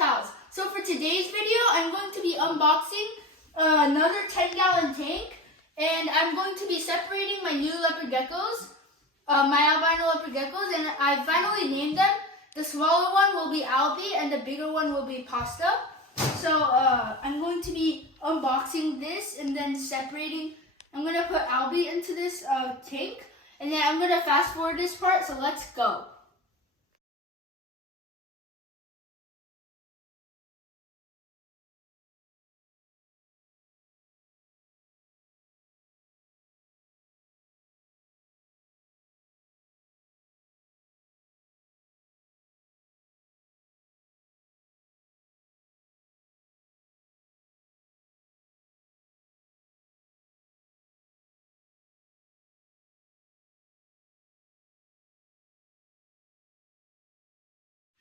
house. So for today's video, I'm going to be unboxing another 10-gallon tank, and I'm going to be separating my new leopard geckos, my albino leopard geckos, and I finally named them. The smaller one will be Albie, and the bigger one will be Pasta. So I'm going to be unboxing this and then separating. I'm going to put Albie into this tank, and then I'm going to fast forward this part, so let's go.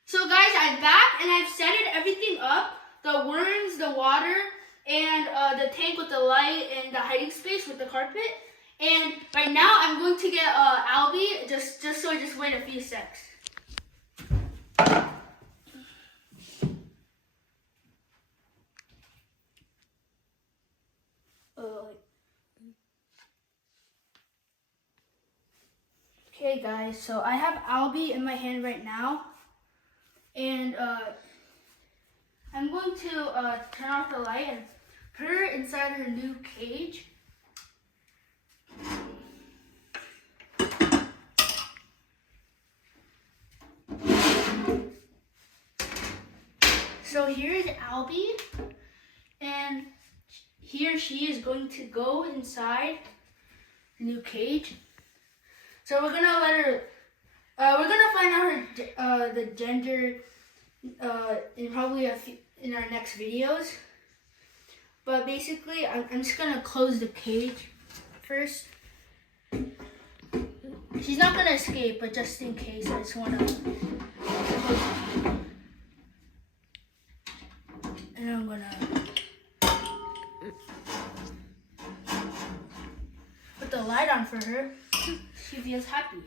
So guys, I'm back and I've set everything up. The worms, the water, and the tank with the light and the hiding space with the carpet. And right now I'm going to get Albie, just wait a few secs. Okay guys, so I have Albie in my hand right now. And I'm going to turn off the light and put her inside her new cage. So here is Albie, and here she is going to go inside the new cage. So we're gonna let her. We're gonna find out her the gender in probably in our next videos. But basically, I'm just gonna close the cage first. She's not gonna escape, but just in case, I just wanna close it. And I'm gonna put the light on for her. She feels happy.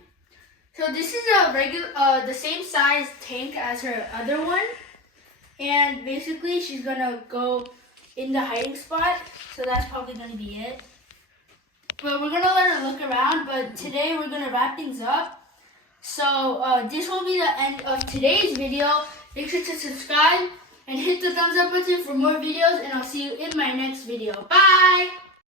So this is a regular, the same size tank as her other one, and basically she's gonna go in the hiding spot. So that's probably gonna be it. But we're gonna let her look around. But today we're gonna wrap things up. So this will be the end of today's video. Make sure to subscribe and hit the thumbs up button for more videos, and I'll see you in my next video. Bye.